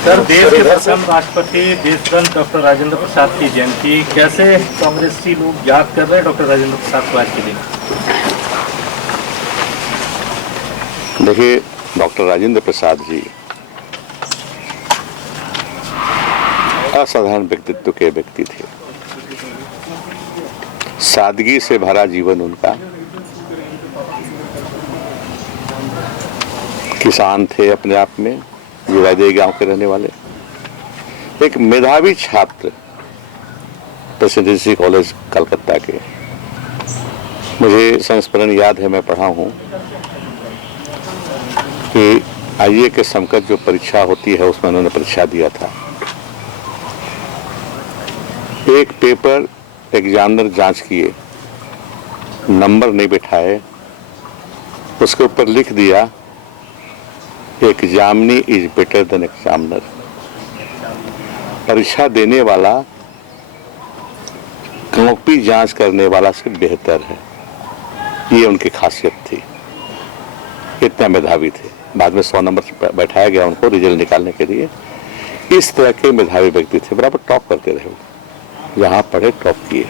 Sir, देश के प्रथम राष्ट्रपति देशरत्न डॉक्टर राजेंद्र प्रसाद की जयंती कैसे कांग्रेसी लोग याद कर रहे हैं डॉक्टर राजेंद्र प्रसाद को आज के दिन? देखिए, डॉक्टर राजेंद्र प्रसाद जी असाधारण व्यक्तित्व के व्यक्ति थे। सादगी से भरा जीवन उनका। किसान थे अपने आप में, युवादेई गांव के रहने वाले, एक मेधावी छात्र प्रेसिडेंसी कॉलेज कलकत्ता के। मुझे संस्मरण याद है, मैं पढ़ा हूं कि आईए के समकक्ष जो परीक्षा होती है उसमें उन्होंने परीक्षा दिया था। एक पेपर एग्जामिनर जांच किए, नंबर नहीं बैठाए, उसके ऊपर लिख दिया examinee is better than examiner. परीक्षा देने वाला कॉपी जांच करने वाला से बेहतर है, ये उनकी खासियत थी। इतना मेधावी थे। बाद में 100 नंबर बैठाया गया उनको रिजल्ट निकालने के लिए। इस तरह के मेधावी व्यक्ति थे, बराबर टॉप करते रहे, जहां पढ़े टॉप किए।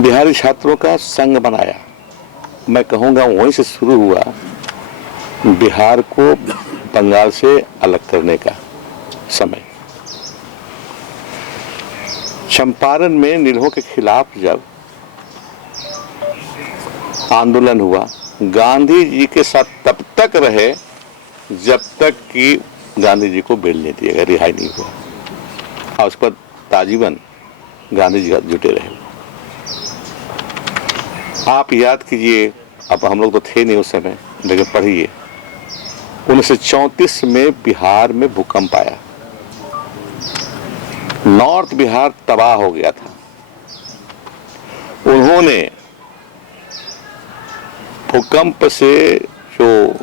बिहारी छात्रों का संघ बनाया। मैं कहूंगा वहीं से शुरू हुआ बिहार को बंगाल से अलग करने का समय। चंपारण में निरहो के खिलाफ जब आंदोलन हुआ, गांधी जी के साथ तब तक रहे जब तक कि गांधी जी को बेल नहीं दिया गया, रिहाई नहीं हुआ, और उस पर ताजीवन गांधी जी जुटे रहे। आप याद कीजिए, अब हम लोग तो थे नहीं उस समय, लेकिन पढ़िए, 1934 में बिहार में भूकंप आया। नॉर्थ बिहार तबाह हो गया था। उन्होंने भूकंप से जो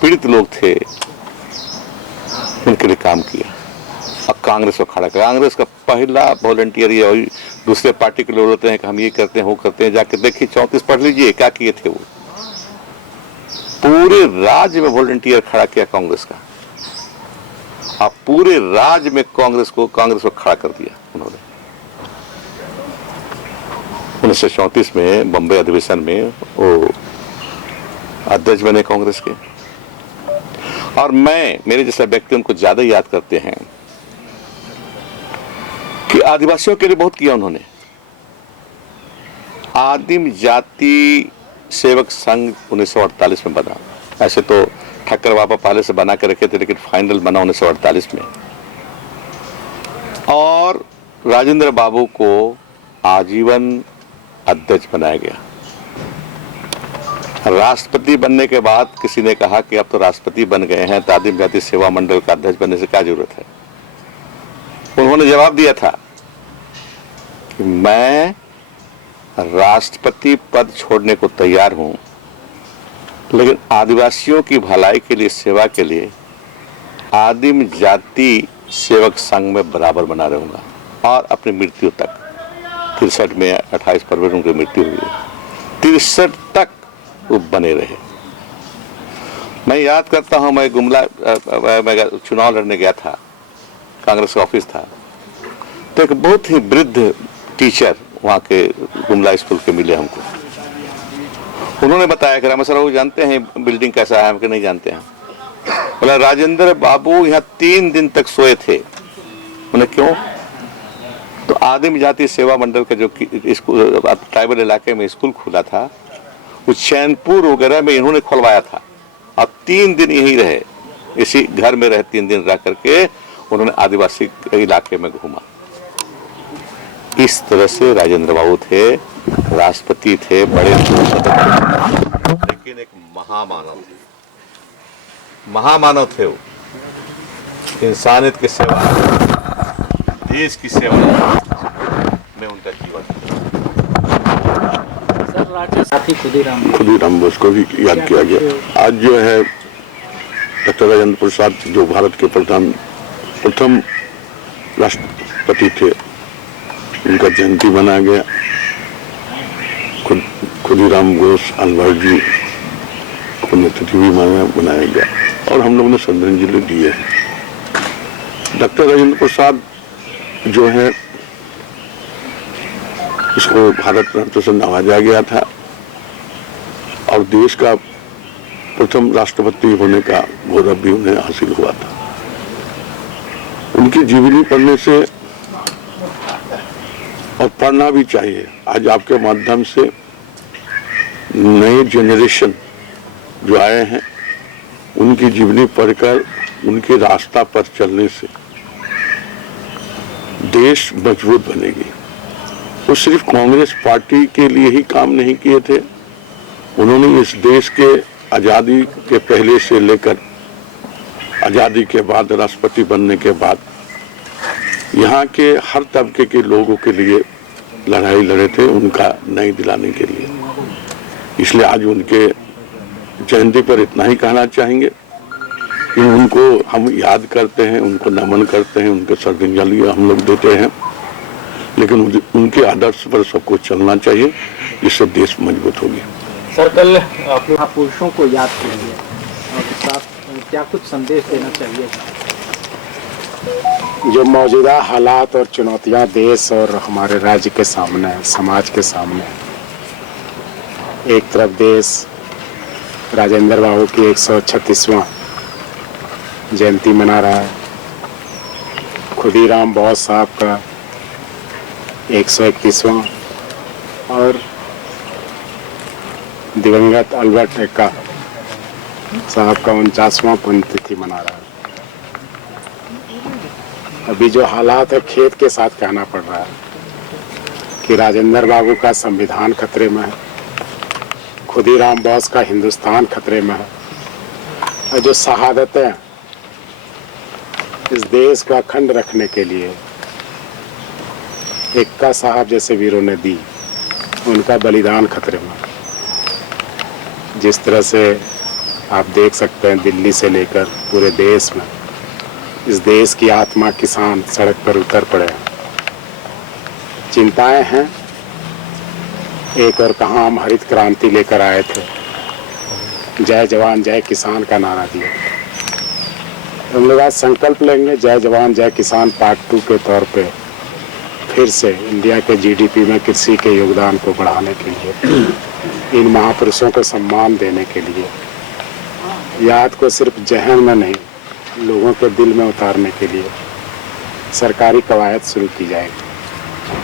पीड़ित लोग थे उनके लिए काम किया। अब कांग्रेस को खड़ा किया। कांग्रेस का पहला वॉलंटियर ये, और दूसरे पार्टी के लोग होते हैं कि हम ये करते हैं वो करते हैं, जाके देखिए 34 पढ़ लीजिए क्या किए थे वो। पूरे राज्य में वॉलंटियर खड़ा किया कांग्रेस का। अब पूरे राज्य में कांग्रेस को खड़ा कर दिया उन्होंने। 1934 में बम्बई अधिवेशन में वो अध्यक्ष बने कांग्रेस के। और मेरे जैसा व्यक्ति उनको ज्यादा याद करते हैं कि आदिवासियों के लिए बहुत किया उन्होंने। आदिम जाति सेवक संघ 1948 में बना। ऐसे तो ठक्कर बाबा पहले से बना के रखे थे, लेकिन फाइनल बना 1948 में। और राजेंद्र बाबू को आजीवन अध्यक्ष बनाया गया। राष्ट्रपति बनने के बाद किसी ने कहा कि अब तो राष्ट्रपति बन गए हैं तो आदिम जाति सेवा मंडल का अध्यक्ष बनने से क्या जरूरत है। उन्होंने जवाब दिया था कि मैं राष्ट्रपति पद छोड़ने को तैयार हूं, लेकिन आदिवासियों की भलाई के लिए, सेवा के लिए आदिम जाति सेवक संघ में बराबर बना रहूंगा। और अपनी मृत्यु तक, 63 में 28 फरवरी उनकी मृत्यु हुई, 63 तक वो बने रहे। मैं याद करता हूं, मैं गुमला मैं चुनाव लड़ने गया था, कांग्रेस का ऑफिस था, तो एक बहुत ही वृद्ध टीचर वहाँ के गुमला स्कूल के मिले हमको। उन्होंने बताया कि रामेश्वर बाबू जानते हैं बिल्डिंग कैसा है? हम कि नहीं जानते हैं। बोला राजेंद्र बाबू यहाँ 3 दिन तक सोए थे। उन्हें क्यों? तो आदिम जाति सेवा मंडल का जो स्कूल ट्राइबल इलाके में स्कूल खुला था, वो चैनपुर वगैरह में इन्होंने खुलवाया था। अब 3 दिन यहीं रहे, इसी घर में रहे। 3 दिन रह करके उन्होंने आदिवासी इलाके में घूमा। इस तरह से राजेंद्र बाबू थे, राष्ट्रपति थे, बड़े लेकिन एक महामानव थे। महामानव थे वो। इंसानियत की सेवा, देश की सेवा में उनका जीवन। खुदीराम बोस को भी याद किया गया। आज जो है डॉक्टर राजेंद्र प्रसाद जो भारत के प्रथम राष्ट्रपति थे, उनका जयंती मनाया गया। खुदीराम बोस अनवर जी पुण्यतिथि भी मनाया गया। और हम लोग ने श्रद्धांजलि दी है। डॉक्टर राजेंद्र प्रसाद जो है, इसको भारत रत्न से नवाजा गया था और देश का प्रथम राष्ट्रपति होने का गौरव भी उन्हें हासिल हुआ था। उनकी जीवनी पढ़ने से और पढ़ना भी चाहिए। आज आपके माध्यम से नए जनरेशन जो आए हैं, उनकी जीवनी पढ़कर उनके रास्ता पर चलने से देश मजबूत बनेगी। वो सिर्फ कांग्रेस पार्टी के लिए ही काम नहीं किए थे, उन्होंने इस देश के आज़ादी के पहले से लेकर आज़ादी के बाद, राष्ट्रपति बनने के बाद यहाँ के हर तबके के लोगों के लिए लड़ाई लड़े थे, उनका न्याय दिलाने के लिए। इसलिए आज उनके जयंती पर इतना ही कहना चाहेंगे कि उनको हम याद करते हैं, उनको नमन करते हैं, उनके श्रद्धांजलि हम लोग देते हैं, लेकिन उनके आदर्श पर सबको चलना चाहिए, जिससे देश मजबूत होगी। सर, कल आप लोग पुरुषों को याद करेंगे और साथ क्या कुछ संदेश देना चाहिए? जो मौजूदा हालात और चुनौतियां देश और हमारे राज्य के सामने है, समाज के सामने है। एक तरफ देश राजेंद्र बाबू की 136वां जयंती मना रहा है, खुदीराम बोस साहब का 131वां और दिवंगत अल्बर्ट एक्का साहब का 49वां पुण्यतिथि मना रहा है। अभी जो हालात है, खेद के साथ कहना पड़ रहा है कि राजेंद्र बाबू का संविधान खतरे में है, खुदीराम बोस का हिंदुस्तान खतरे में है, और जो शहादतें इस देश का अखंड रखने के लिए एक्का साहब जैसे वीरों ने दी, उनका बलिदान खतरे में। जिस तरह से आप देख सकते हैं, दिल्ली से लेकर पूरे देश में इस देश की आत्मा किसान सड़क पर उतर पड़े हैं। चिंताएं हैं। एक और कहाँ हम हरित क्रांति लेकर आए थे, जय जवान जय किसान का नारा दिया। हम लोग आज संकल्प लेंगे जय जवान जय किसान पार्ट 2 के तौर पे फिर से इंडिया के जीडीपी में कृषि के योगदान को बढ़ाने के लिए, इन महापुरुषों को सम्मान देने के लिए, याद को सिर्फ जहन में नहीं, लोगों के दिल में उतारने के लिए सरकारी कवायद शुरू की जाएगी।